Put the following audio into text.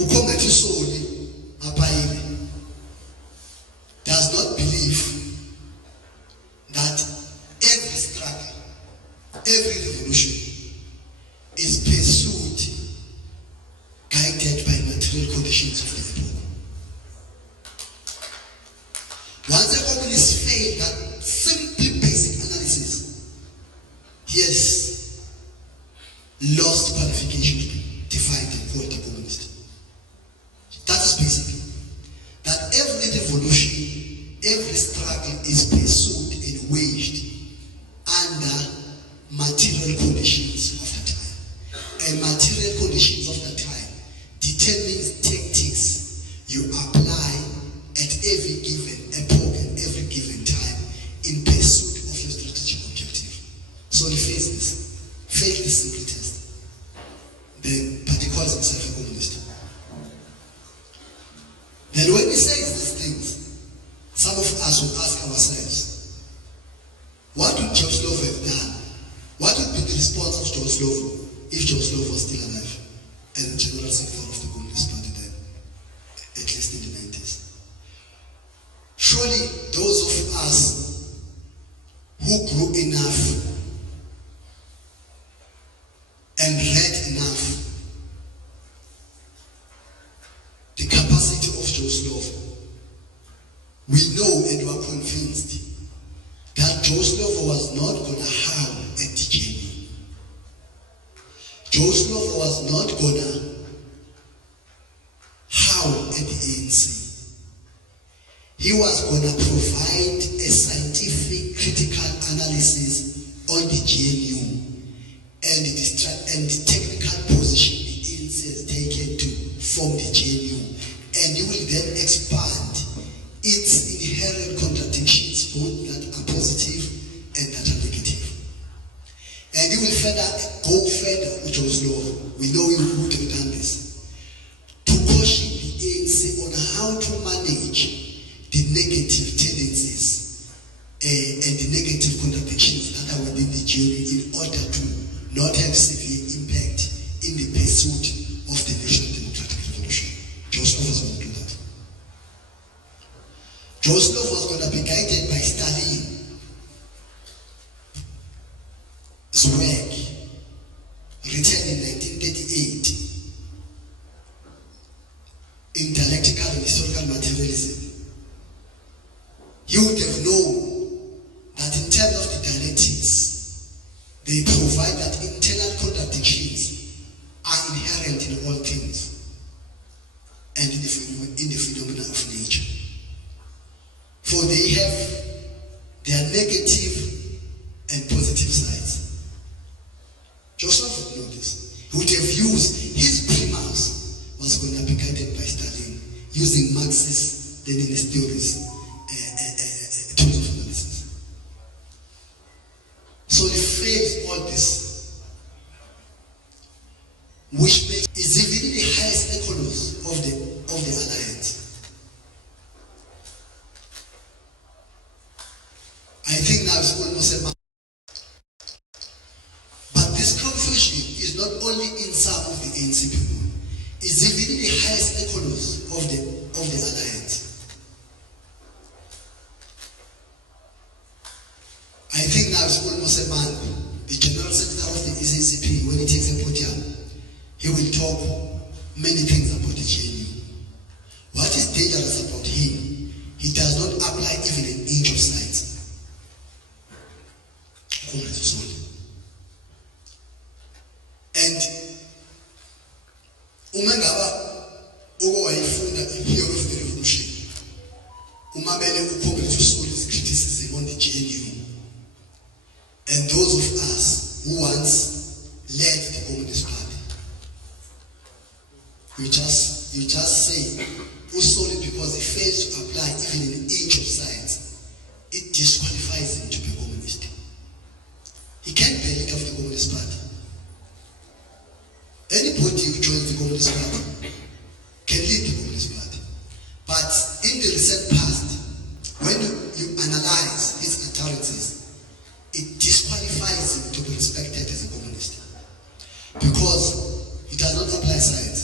Solly Mapaila does not believe that every struggle, every revolution is pursued guided by material conditions of the epoch. Once a communist failed that simply basic analysis, he has lost qualification to be defined and called a communist. That is basic. That every revolution, every struggle is pursued and waged under material conditions of the time. And material conditions of the time determines tactics you apply at every given epoch and every given time in pursuit of your strategic objective. So he faced this simple test. But he calls himself a communist. Then when he says these things, some of us will ask ourselves, what would George Slovo have done? What would be the response of George Slovo if George Slovo was still alive as the General Secretary of the Communist Party then, at least in the 90s? Surely those of us who grew enough and read enough the capacity of George Slovo, we know and we are convinced that George Slovo was not going to harm at the GNU. George Slovo was not going to harm at the ANC. He was going to provide a scientific critical analysis on the GNU and the technical position the ANC has taken to form the GNU. And he will then expand its inherent contradictions, both that are positive and that are negative. And he will go further with George Slovo. We know he would have done this, to caution the ANC on how to manage the negative tendencies and the negative contradictions that are within the GNU in order to not have severe impact in the pursuit of the national democratic revolution. George Slovo was going to do that. George Slovo was going to be guided by Stalin's work, written in 1938, in Dialectical and Historical Materialism. He would have known that in terms of the dialectics, they provide that internal contradictions are inherent in all things and in the phenomena of nature. For they have their negative and positive sides. Joseph would know this. He would have used his premise was going to be guided by Stalin, using Marxist Leninist theories, tools of analysis. So he fails all this, which makes is even the highest echelons of the alliance. I think now it's almost a matter. But this confusion is not only in some of the ANC people, it's even the highest echelons of the alliance. I think now it's almost a month. The General Secretary of the SACP, when he takes a podium, he will talk many things about the GNU. What is dangerous about him, he does not apply even an inch of science. And umengaba wayifunda theory of the revolution, umamele uCongress criticism on the GNU, and those of us who once led the Communist Party, you just say solely because he fails to apply even an inch of science, it disqualifies him to be communist. He can't be a leader of the Communist Party. Anybody who joins the Communist Party can lead the Communist Party. But in the recent past, when you analyze his utterances, it disqualifies him to be respected as a communist. Because he does not apply science.